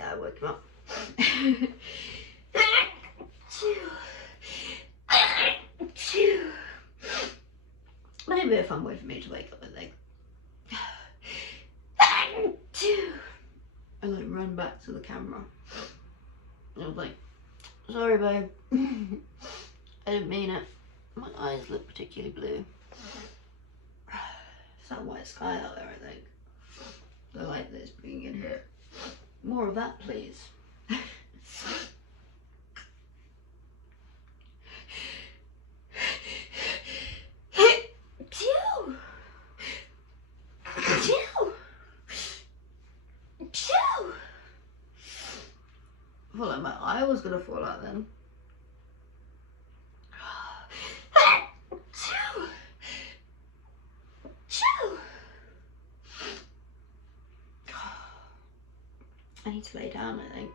Yeah, I woke him up. Maybe a fun way for me to wake up, I think. I like run back to the camera. I was like, sorry babe, I didn't mean it. My eyes look particularly blue. It's that white sky out there, I think. The light that is bringing in here. More of that, please. Well, like my eye was gonna fall out then. I need to lay down, I think.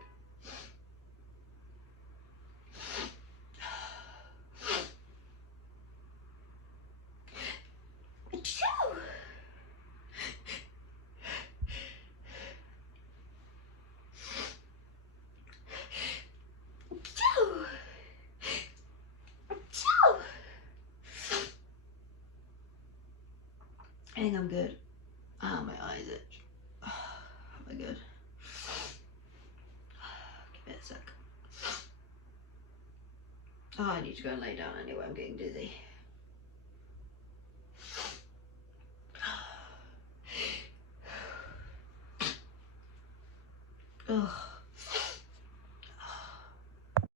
I think I'm good. Ah, my eyes itch. Am I good? Give it a sec. Oh, I need to go and lay down anyway, I'm getting dizzy. Ugh.